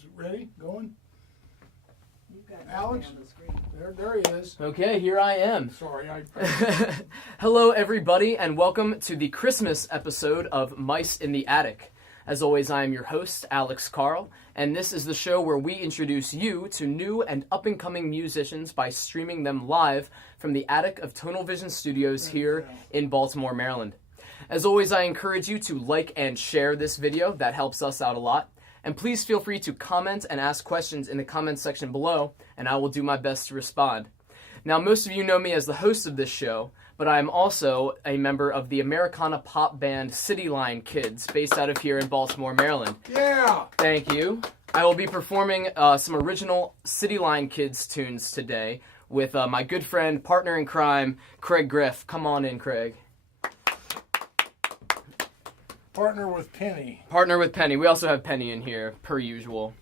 Is it ready? Going? You've got Alex? on the screen. There he is. Okay, here I am. Sorry, Hello, everybody, and welcome to the Christmas episode of Mice in the Attic. As always, I am your host, Alex Carle, and this is the show where we introduce you to new and up-and-coming musicians by streaming them live from the attic of Tonal Vision Studios here in Baltimore, Maryland. As always, I encourage you to like and share this video. That helps us out a lot. And please feel free to comment and ask questions in the comments section below, and I will do my best to respond. Now, most of you know me as the host of this show, but I am also a member of the Americana pop band City Line Kids, based out of here in Baltimore, Maryland. Yeah! Thank you. I will be performing some original City Line Kids tunes today with my good friend, partner in crime, Kraig Greff. Come on in, Kraig. Partner with Penny. Partner with Penny. We also have Penny in here, per usual.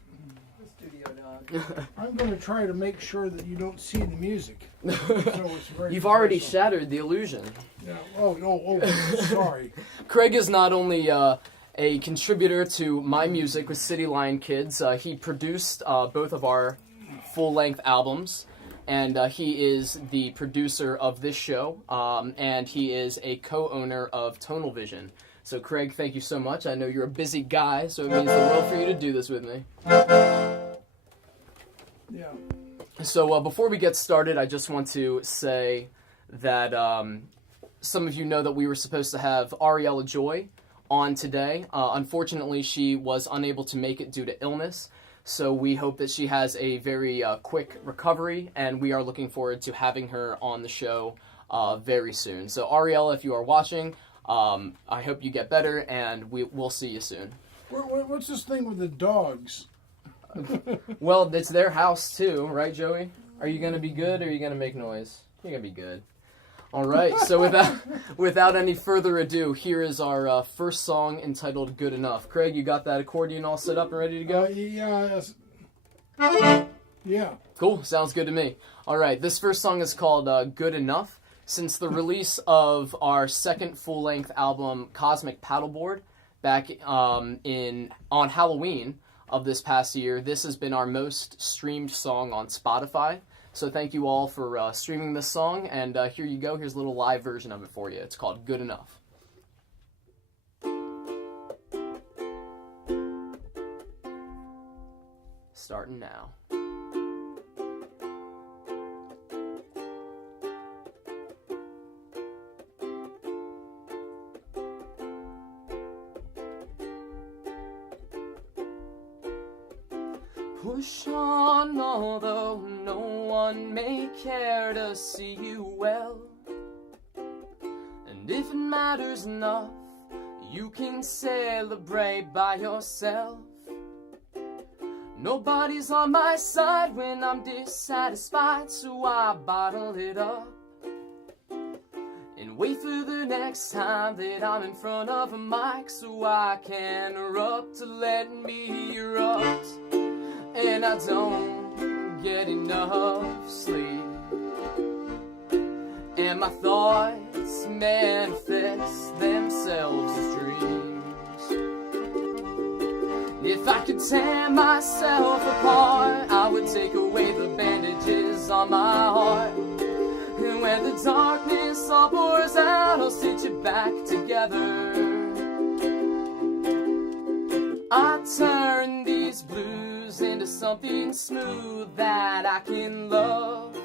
The studio dog. I'm going to try to make sure that you don't see the music. So it's very You've already professional. shattered the illusion. Yeah. Oh, sorry. Kraig is not only a contributor to my music with City Line Kids, he produced both of our full-length albums, and he is the producer of this show, and he is a co-owner of Tonal Vision. So, Kraig, thank you so much. I know you're a busy guy, so it means the world for you to do this with me. Yeah. So, before we get started, I just want to say that some of you know that we were supposed to have Arellia Joy on today. Unfortunately, she was unable to make it due to illness, so we hope that she has a very quick recovery, and we are looking forward to having her on the show very soon. So, Arellia, if you are watching, I hope you get better, and we'll see you soon. What's this thing with the dogs? Well, it's their house too, right, Joey? Are you going to be good, or are you going to make noise? You're going to be good. All right, so without any further ado, here is our first song entitled Good Enough. Kraig, you got that accordion all set up and ready to go? Yeah. Cool, sounds good to me. All right, this first song is called Good Enough. Since the release of our second full-length album, Cosmic Paddleboard, back on Halloween of this past year, this has been our most streamed song on Spotify. So thank you all for streaming this song, and here you go. Here's a little live version of it for you. It's called Good Enough. Starting now. Push on, although no one may care to see you well. And if it matters enough, you can celebrate by yourself. Nobody's on my side when I'm dissatisfied, so I bottle it up and wait for the next time that I'm in front of a mic so I can erupt to let me erupt. And I don't get enough sleep, and my thoughts manifest themselves as dreams. If I could tear myself apart, I would take away the bandages on my heart. And when the darkness all pours out, I'll stitch it back together. I turn these blues into something smooth that I can love.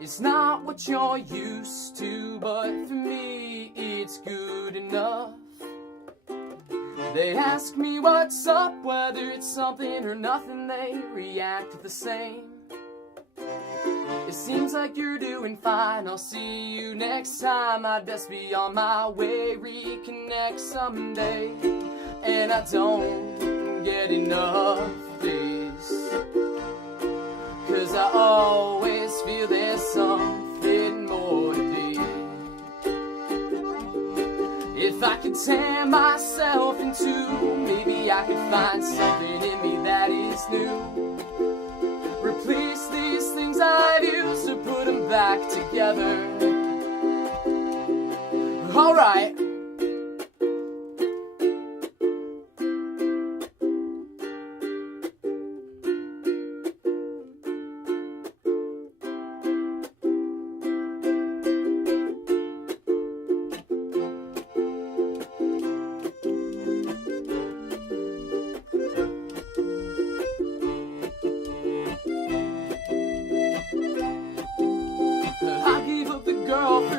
It's not what you're used to, but for me it's good enough. They ask me what's up, whether it's something or nothing, they react the same. It seems like you're doing fine, I'll see you next time. I'd best be on my way, reconnect someday. And I don't get enough days, 'cause I always feel there's something more to be. If I could tear myself in two, maybe I could find something in me that is new. Replace these things I've used to put them back together. Alright.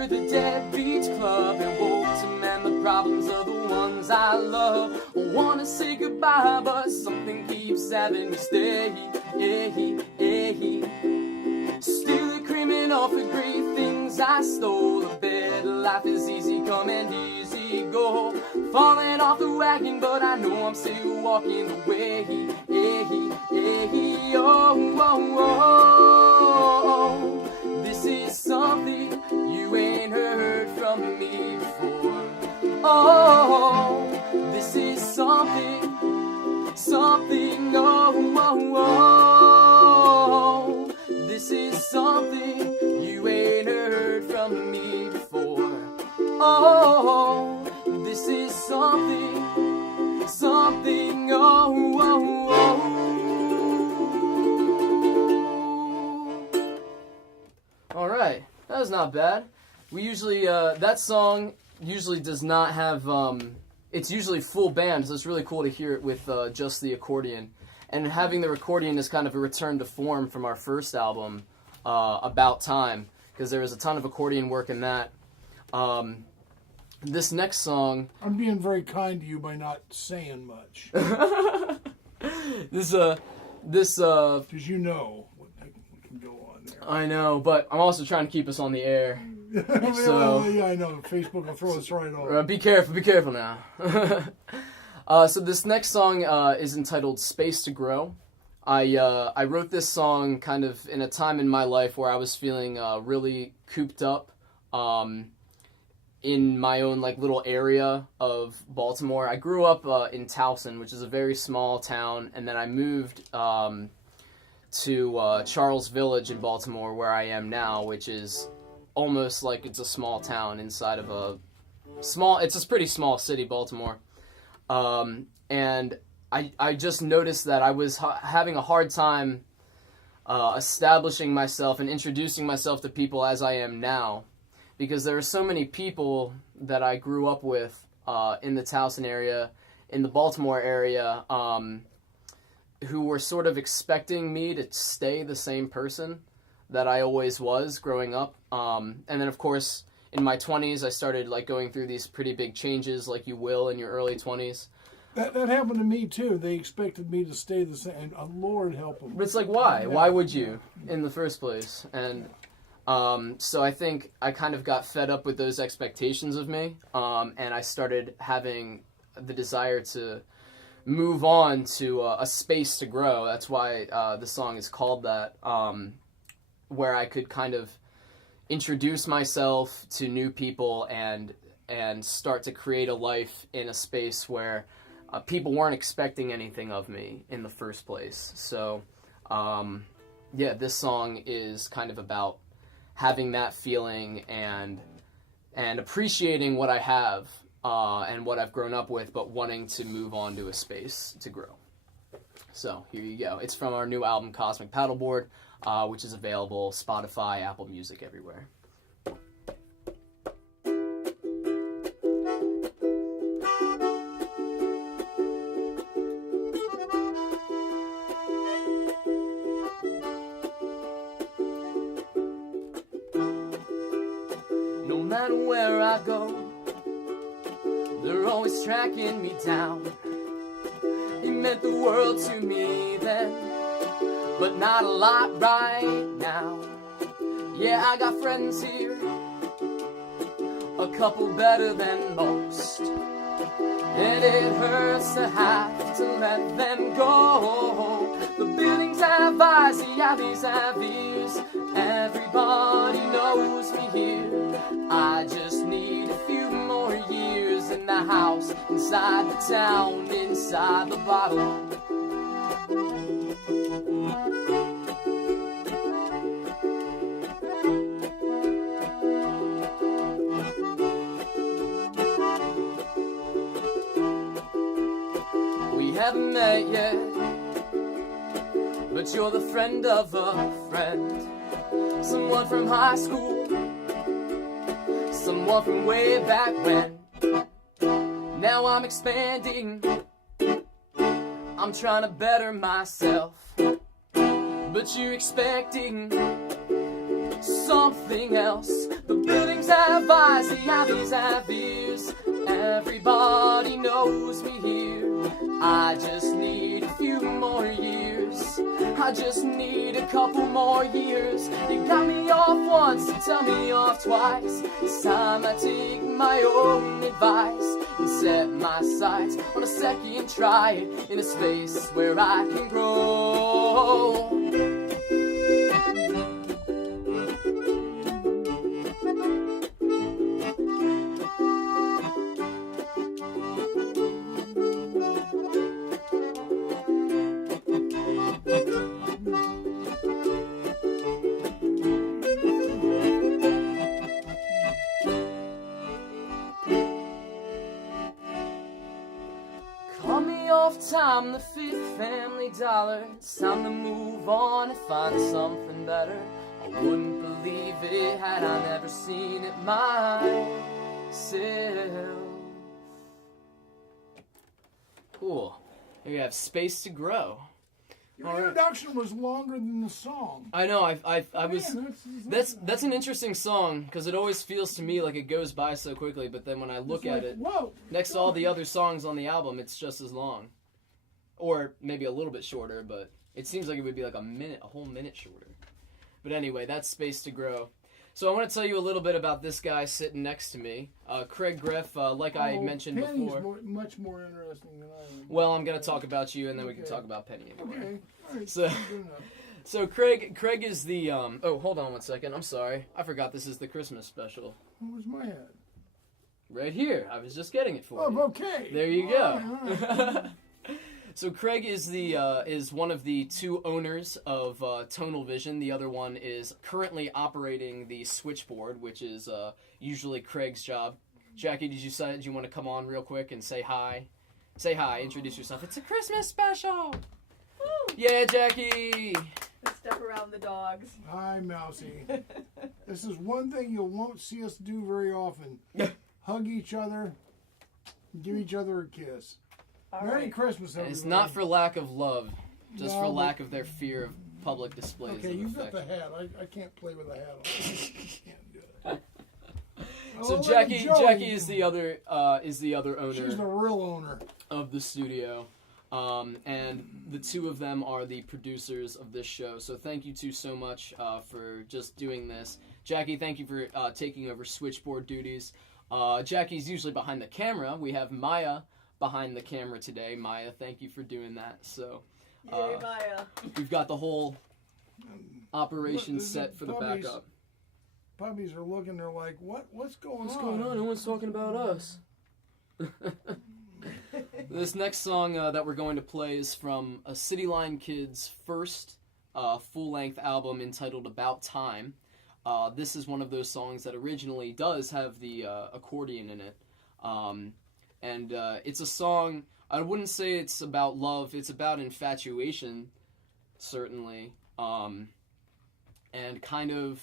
the deadbeat club and woke to mend the problems of the ones I love. I wanna say goodbye, but something keeps having me stay. Still creaming off the great things I stole. A better life is easy come and easy go. Falling off the wagon, but I know I'm still walking the way. This is something you ain't heard from me before. Oh, this is something, this is something you ain't heard from me before. Oh, this is something, Alright, that was not bad. We usually, that song usually does not have, it's usually full band, so it's really cool to hear it with just the accordion. And having the accordion is kind of a return to form from our first album, About Time, because there was a ton of accordion work in that. This next song... I'm being very kind to you by not saying much. Because you know what can go on there. I know, but I'm also trying to keep us on the air. So yeah, I know. Facebook will throw us right off. Be careful now. So this next song is entitled Space to Grow. I wrote this song kind of in a time in my life where I was feeling really cooped up in my own like little area of Baltimore. I grew up in Towson, which is a very small town, and then I moved to Charles Village in Baltimore, where I am now, which is almost like it's a small town inside of it's a pretty small city, Baltimore. And I just noticed that I was having a hard time establishing myself and introducing myself to people as I am now, because there are so many people that I grew up with in the Towson area, in the Baltimore area, who were sort of expecting me to stay the same person that I always was growing up. And then, of course, in my 20s, I started like going through these pretty big changes, like you will in your early 20s. That happened to me too. They expected me to stay the same. Lord help them. But it's like, why? Why would you in the first place? And so I think I kind of got fed up with those expectations of me, and I started having the desire to move on to a space to grow. That's why the song is called that, where I could kind of introduce myself to new people and start to create a life in a space where people weren't expecting anything of me in the first place. So, yeah, this song is kind of about having that feeling and appreciating what I have and what I've grown up with, but wanting to move on to a space to grow. So here you go. It's from our new album, Cosmic Paddleboard, which is available Spotify, Apple Music, everywhere. No matter where I go, they're always tracking me down. It meant the world to me then, but not a lot right now. Yeah, I got friends here, a couple better than most, and it hurts to have to let them go. The buildings have eyes, the alleys have ears. Everybody knows me here. I just need a few more years in the house, inside the town, inside the bottle. We haven't met yet, but you're the friend of a friend. Someone from high school, someone from way back when. Now I'm expanding, I'm trying to better myself, but you're expecting something else. The buildings have eyes, the alleys have ears. Everybody knows me here. I just need a few more years. I just need a couple more years. You got me off once, you tell me off twice. It's time I take my own advice and set my sights on a second try in a space where I can grow. Call me off time, the fifth family dollar. It's time to move on and find something better. I wouldn't believe it had I never seen it myself. Cool. Here you have Space to Grow. Your All right. introduction was longer than the song. I know. I was. Man, That's an interesting song because it always feels to me like it goes by so quickly. But then when I look it's at like, it whoa, next to all the other songs on the album, it's just as long, or maybe a little bit shorter. But it seems like it would be like a whole minute shorter. But anyway, that's Space to Grow. So I want to tell you a little bit about this guy sitting next to me, Kraig Greff. Like I mentioned Penny's before. much more interesting than I am. Well, I'm going to talk about you, and then we can Okay. talk about Penny anyway. Okay. All right. So- Good enough. So Kraig is the oh, hold on one second. I'm sorry. I forgot this is the Christmas special. Where's my head? Right here. I was just getting it for Oh, you. okay. There you All go. right. So Kraig is one of the two owners of Tonal Vision. The other one is currently operating the switchboard, which is usually Craig's job. Jackie, did you want to come on real quick and say hi? Say hi. Introduce yourself. It's a Christmas special. Woo! Yeah, Jackie. Let's step around the dogs. Hi, Mousy. This is one thing you won't see us do very often. Hug each other, and give each other a kiss. All Merry right. Christmas, everybody. It's not for lack of love, just No, for but- lack of their fear of public displays Okay, of you've got affection. the hat. I can't play with a hat on. Can't do it. So Oh, Jackie Joey. is the other owner She's the real owner. of the studio, and the two of them are the producers of this show. So thank you two so much for just doing this. Jackie, thank you for taking over switchboard duties. Jackie's usually behind the camera. We have Maya behind the camera today. Maya, thank you for doing that. So Yay, Maya. we've got the whole operation Look, set for the puppies. backup. Puppies are looking. They're like, What's going What's on? going on? No one's talking about us. This next song that we're going to play is from a City Line Kids' first full-length album entitled About Time. This is one of those songs that originally does have the accordion in it. And it's a song, I wouldn't say it's about love, it's about infatuation, certainly. And kind of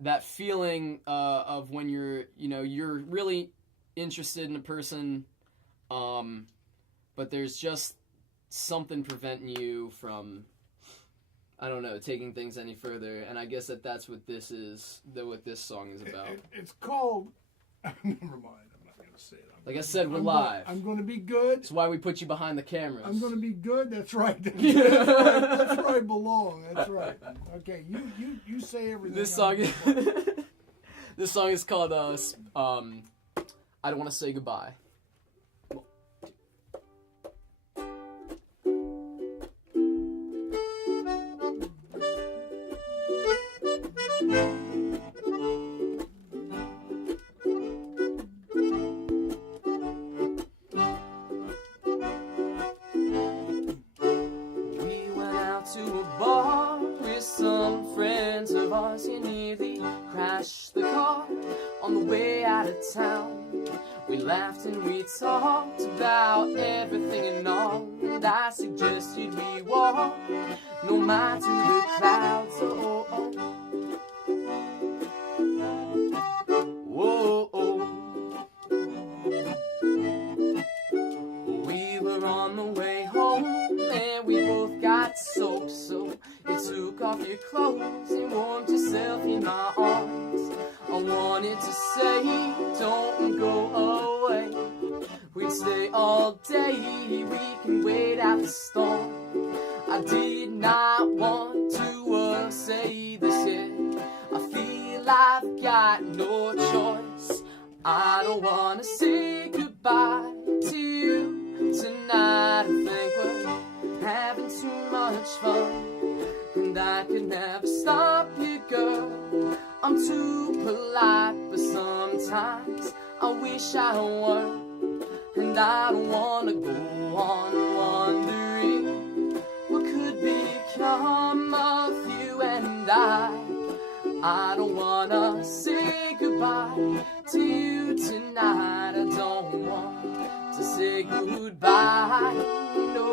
that feeling of when you're really interested in a person, but there's just something preventing you from, I don't know, taking things any further. And I guess that's what this is, what this song is about. It's called. Never mind. I'm not going to say it. Like I said, we're I'm live. I'm going to be good. That's why we put you behind the cameras. I'm going to be good. That's right. That's right. That's where I belong. That's right. Okay, you say everything. This I'm song, gonna- this song is called I Don't Want to Say Goodbye. We went out to a bar with some friends of ours. You nearly crashed the car on the way out of town. We laughed and we talked about everything and all. And I suggested we walk no mind to the clouds. Oh, oh, oh. Whoa, oh. We were on the way home and we both got soaked, so you took off your clothes and warmed yourself in my arms. I I wanted to say, don't go away. We'd stay all day, we can wait out the storm. I did not want to say this yet. I feel I've got no choice. I don't want to say goodbye to you tonight. I think we're having too much fun, and I could never stop you, girl. I'm too polite, but sometimes I wish I were. And I don't want to go on wondering what could become of you and I. I don't want to say goodbye to you tonight. I don't want to say goodbye, no.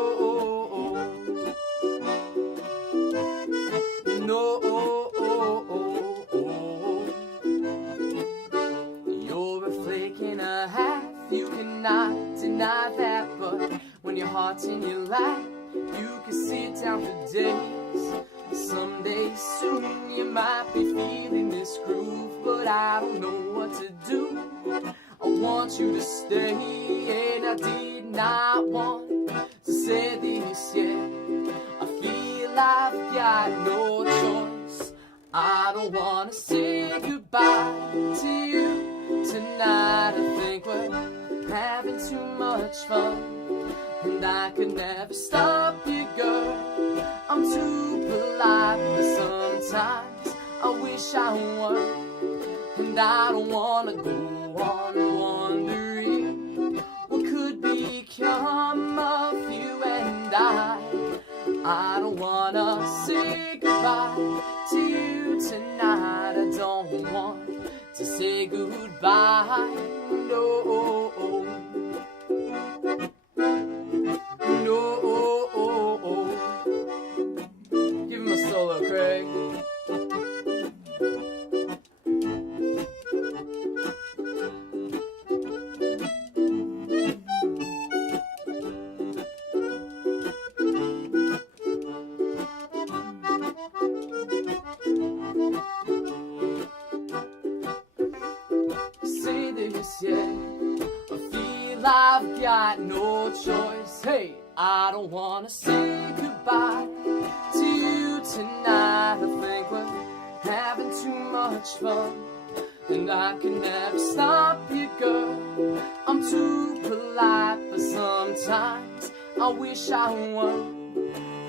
No. You're a flake and a half, you cannot deny that. But when your heart's in your lap, you can sit down for days. Someday soon you might be feeling this groove, but I don't know what to do. I want you to stay, and I did not want to say this yet. I feel I've got no choice. I don't want to say goodbye to you tonight. I think we're having too much fun, and I could never stop you, girl. I'm too polite, but sometimes I wish I were. And I don't want to go on wondering what could become of you and I. I don't want to say goodbye to you tonight. I don't want to say goodbye, no. No. Give him a solo, Kraig. Say this, yeah. I feel I've got no choice. Hey, I don't wanna say goodbye to you tonight. I think we're having too much fun, and I can never stop you, girl. I'm too polite, but sometimes I wish I were.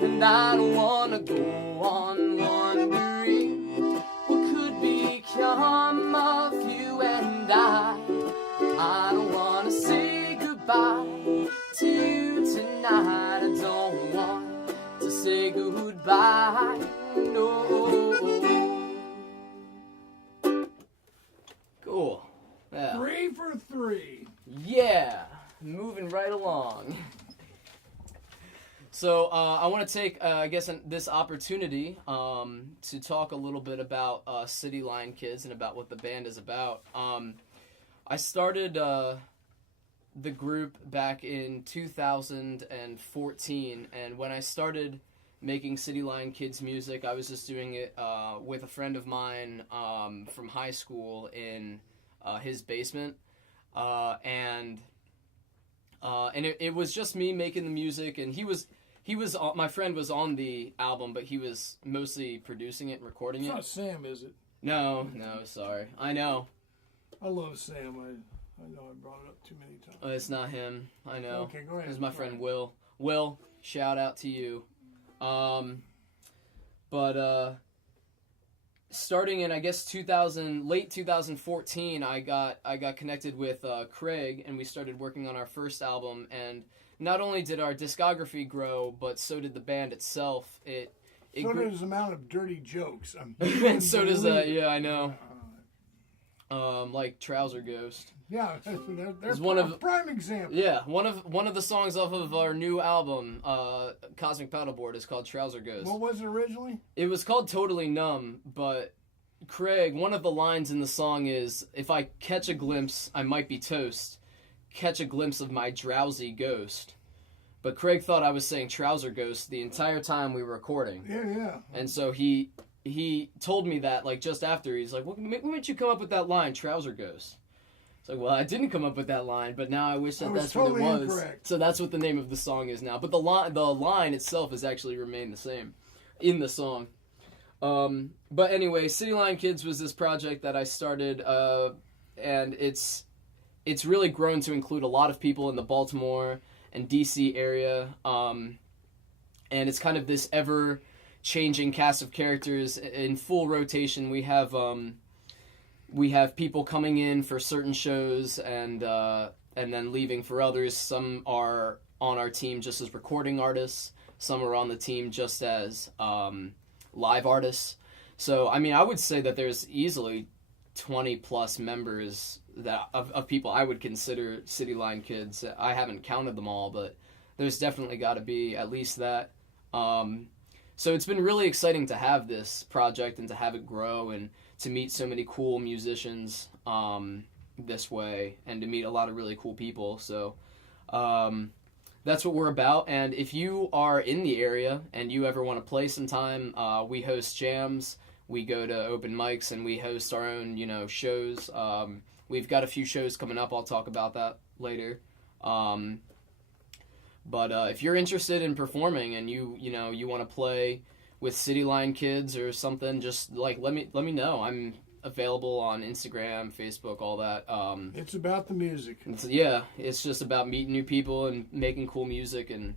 And I don't wanna go on wondering what could become of you and I. I don't wanna say goodbye to you tonight. I don't want to say goodbye, no. Cool. Yeah. 3 for 3. Yeah. Moving right along. So I want to take, I guess, this opportunity to talk a little bit about City Line Kids and about what the band is about. I started the group back in 2014, and when I started making City Line Kids music, I was just doing it with a friend of mine from high school in his basement, and it was just me making the music, and he was my friend was on the album, but he was mostly producing it and recording It's it. not Sam, is it? No, sorry. I know. I love Sam. I know I brought it up too many times. It's not him. I know. Okay, go ahead. It's my friend Will. Will, shout out to you. But starting in, I guess, late 2014, I got connected with Kraig, and we started working on our first album. And not only did our discography grow, but so did the band itself. So does the amount of dirty jokes. And so does yeah, I know. Like Trouser Ghost. Yeah, there's one of prime example. Yeah, one of the songs off of our new album, Cosmic Paddleboard, is called Trouser Ghost. What was it originally? It was called Totally Numb, but Kraig, one of the lines in the song is, "If I catch a glimpse, I might be toast. Catch a glimpse of my drowsy ghost." But Kraig thought I was saying Trouser Ghost the entire time we were recording. Yeah. And so he he told me that, like, just after. He's like, when did you come up with that line, Trouser Ghost? It's like, well, I didn't come up with that line, but now I wish that's totally what it was. incorrect. So that's what the name of the song is now. But the line itself has actually remained the same in the song. But anyway, City Line Kids was this project that I started, and it's really grown to include a lot of people in the Baltimore and DC area, and it's kind of this ever-changing cast of characters in full rotation. We have people coming in for certain shows and then leaving for others. Some are on our team just as recording artists. Some are on the team just as live artists. So, I mean, I would say that there's easily 20 plus members of people I would consider City Line Kids. I haven't counted them all, but there's definitely got to be at least that. So it's been really exciting to have this project and to have it grow and to meet so many cool musicians this way and to meet a lot of really cool people. So that's what we're about. And if you are in the area and you ever want to play sometime, we host jams. We go to open mics and we host our own, shows. We've got a few shows coming up. I'll talk about that later. But if you're interested in performing and you want to play with City Line Kids or something, just like let me know. I'm available on Instagram, Facebook, all that. It's about the music. It's just about meeting new people and making cool music. And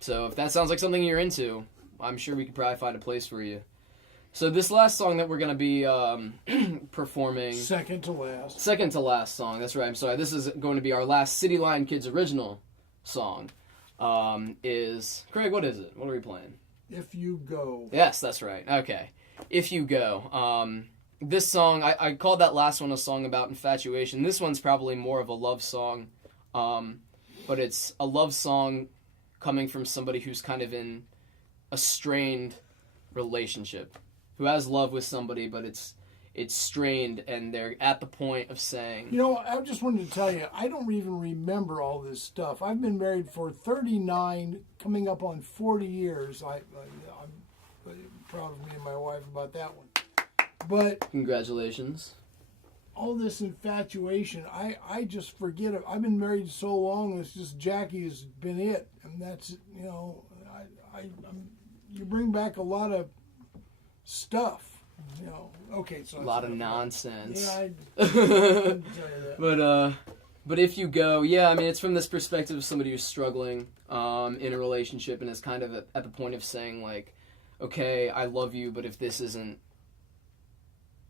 so if that sounds like something you're into, I'm sure we could probably find a place for you. So this last song that we're going to be performing... Second to last song, that's right, I'm sorry. This is going to be our last City Line Kids original song. Is... Craig, what is it? What are we playing? If You Go. Yes, that's right. Okay. If You Go. This song, I called that last one a song about infatuation. This one's probably more of a love song. But it's a love song coming from somebody who's kind of in a strained relationship. Who has love with somebody, but it's strained, and they're at the point of saying... I just wanted to tell you, I don't even remember all this stuff. I've been married for 39, coming up on 40 years. I'm proud of me and my wife about that one. But... Congratulations. All this infatuation, I just forget it. I've been married so long, it's just Jackie has been it. And that's, you bring back a lot of... stuff, okay, so a lot of nonsense. Yeah, I tell you that. But if you go, I mean, it's from this perspective of somebody who's struggling in a relationship and is kind of at the point of saying, like, okay, I love you, but if this isn't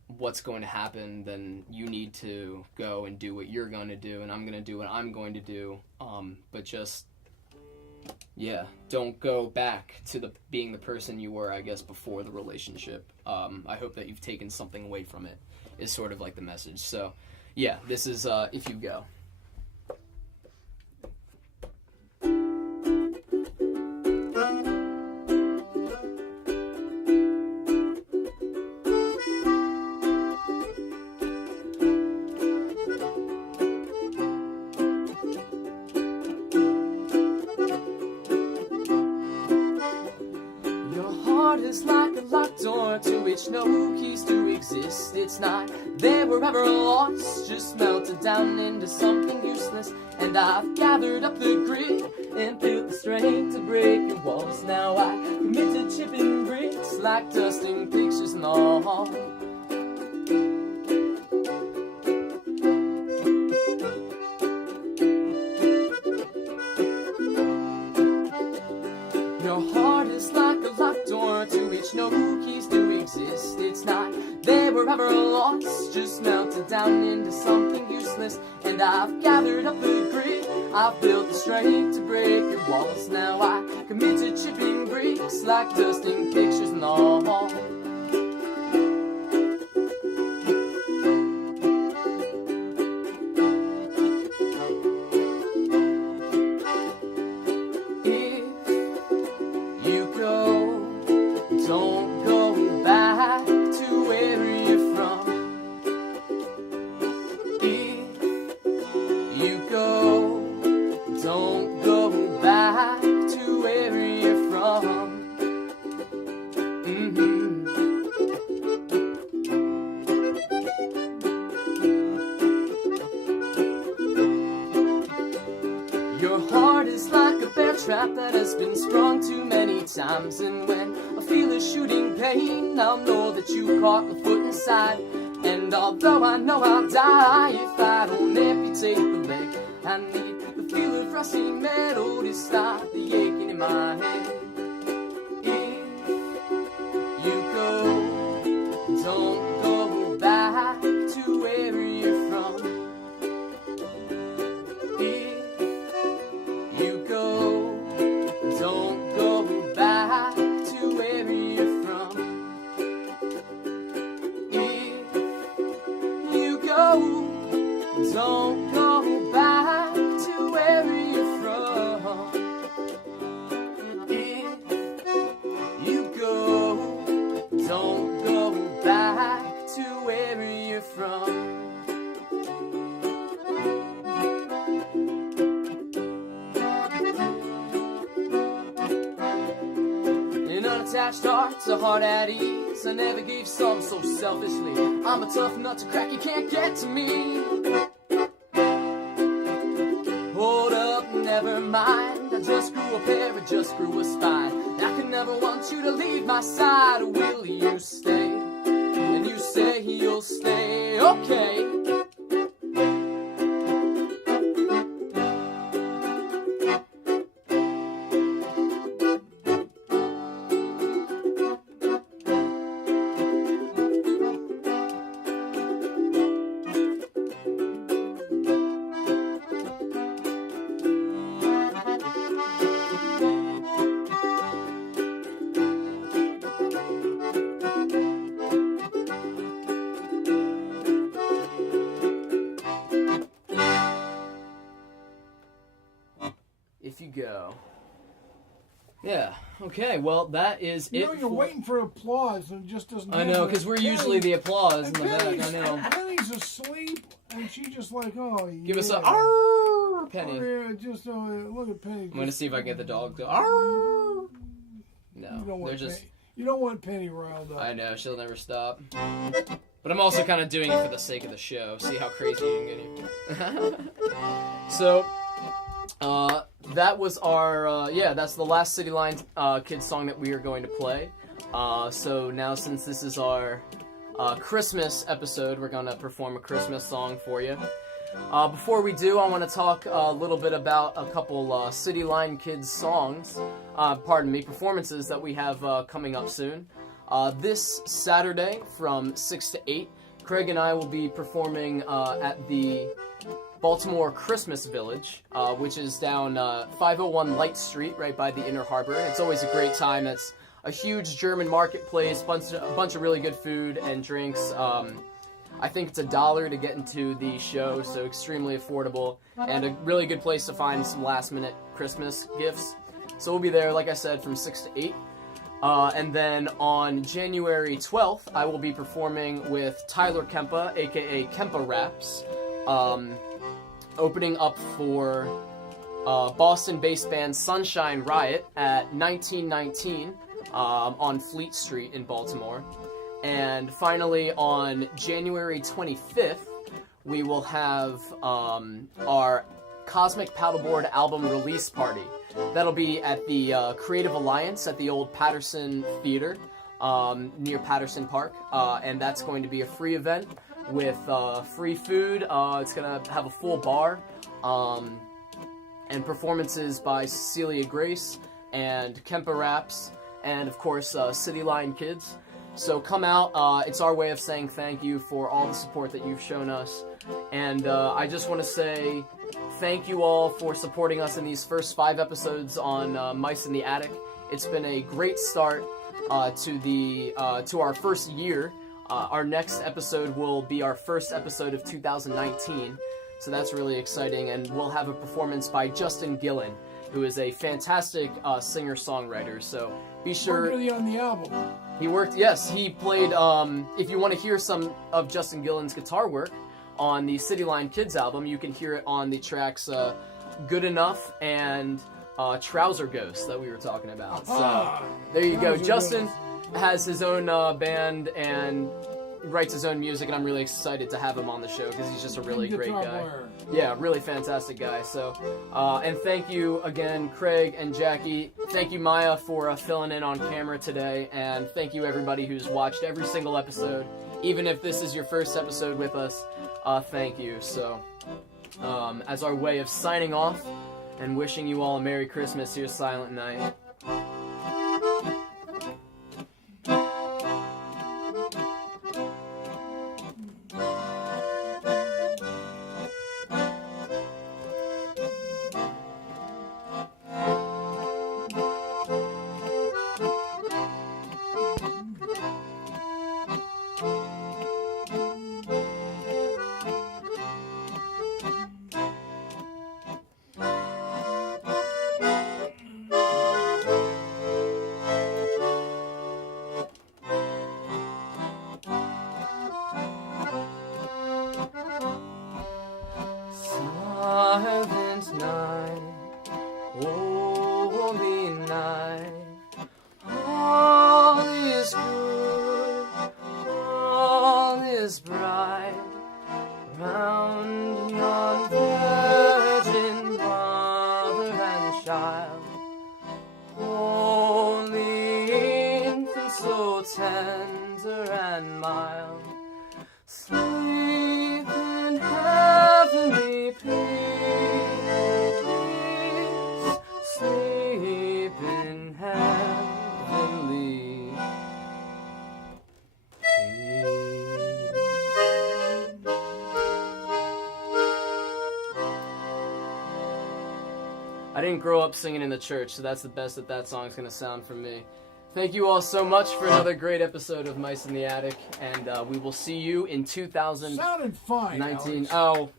what's going to happen, then you need to go and do what you're going to do, and I'm going to do what I'm going to do, but just... don't go back to being the person you were, I guess, before the relationship. I hope that you've taken something away from it, is sort of like the message. So, this is If You Go. Is like a locked door to which no keys do exist. It's not there wherever lost, just melted down into something useless. And I've gathered up the grit and built the strength to break your walls. Now I commit to chipping bricks like dusting pictures and all. Your heart is like a locked door to which no keys do exist. It's not there wherever lost, just melted down into something useless. And I've gathered up the grit, I've built the strength to break your walls. Now I commit to chipping bricks like dusting pictures and all. Your heart is like a bear trap that has been sprung too many times. And when I feel a shooting pain, I'll know that you caught my foot inside. And although I know I'll die if I don't amputate the leg, I need the feel of rusty metal to stop the aching in my head. If you go, don't go back to where you're from. If you go, don't go back to where you're from. If you go, don't go back to where you're from. If you go, don't go back to where you're from. An unattached heart's a heart at ease. I never gave some so selfishly. I'm a tough nut to crack, you can't get to me. Hold up, never mind. I just grew a pair, it just grew a spine. I could never want you to leave my side. Will you stay? And you say you'll stay, okay. If you go. Yeah, okay, well, that is You it. know, you're waiting for applause and it just doesn't I happen. know, because we're usually the applause in the back, I Penny's, know. Penny's asleep, and she just like, oh, yeah. Give us a arrrr, Penny. Oh, yeah, just look at Penny. I'm going to see if I can get the dog to arrrr. You No, don't they're want just... Penny, you don't want Penny riled up. I know, she'll never stop. But I'm also kind of doing it for the sake of the show. See how crazy you can get here. So, that was our, that's the last City Line Kids song that we are going to play. So now, since this is our Christmas episode, we're going to perform a Christmas song for you. Before we do, I want to talk a little bit about a couple City Line Kids songs, performances that we have coming up soon. This Saturday from 6 to 8, Craig and I will be performing at the Baltimore Christmas Village, which is down 501 Light Street, right by the Inner Harbor. It's always a great time. It's a huge German marketplace, a bunch of really good food and drinks. I think it's $1 to get into the show, so extremely affordable, and a really good place to find some last-minute Christmas gifts. So we'll be there, like I said, from 6 to 8. And then on January 12th, I will be performing with Tyler Kempa, aka Kempa Raps, opening up for Boston-based band Sunshine Riot at 1919 on Fleet Street in Baltimore. And finally, on January 25th, we will have our Cosmic Paddleboard album release party. That'll be at the Creative Alliance at the old Patterson Theater near Patterson Park. And that's going to be a free event with free food. It's going to have a full bar and performances by Cecilia Grace and Kempa Raps and, of course, City Line Kids. So come out. It's our way of saying thank you for all the support that you've shown us. And I just want to say thank you all for supporting us in these first 5 episodes on Mice in the Attic. It's been a great start to our first year. Our next episode will be our first episode of 2019. So that's really exciting. And we'll have a performance by Justin Gillen, who is a fantastic singer-songwriter. So be sure... Worked with you on the album. He worked, yes, he played, if you want to hear some of Justin Gillen's guitar work on the City Line Kids album, you can hear it on the tracks Good Enough and Trouser Ghost that we were talking about. So there you go. Justin has his own band and writes his own music, and I'm really excited to have him on the show because he's just a really great guy. Yeah, really fantastic guy. So, and thank you again, Craig and Jackie. Thank you, Maya, for filling in on camera today. And thank you, everybody who's watched every single episode. Even if this is your first episode with us, thank you. So, as our way of signing off and wishing you all a Merry Christmas, here's Silent Night. Silent night, holy night, all is good, all is bright, round yon virgin mother and child, holy infant so tender and mild, sleep in heavenly peace, sleep in heavenly peace. I didn't grow up singing in the church, so that's the best that song's gonna sound from me. Thank you all so much for another great episode of Mice in the Attic, and we will see you in 2019. Sounded fine, Alex. Oh,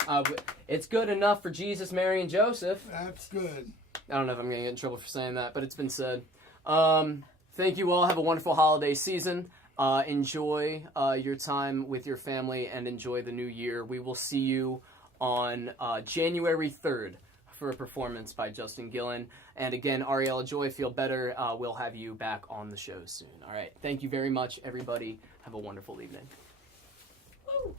it's good enough for Jesus, Mary, and Joseph. That's good. I don't know if I'm going to get in trouble for saying that, but it's been said. Thank you all. Have a wonderful holiday season. Enjoy your time with your family and enjoy the new year. We will see you on January 3rd for a performance by Justin Gillen. And again, Arellia Joy, feel better. We'll have you back on the show soon. All right. Thank you very much, everybody. Have a wonderful evening. Woo.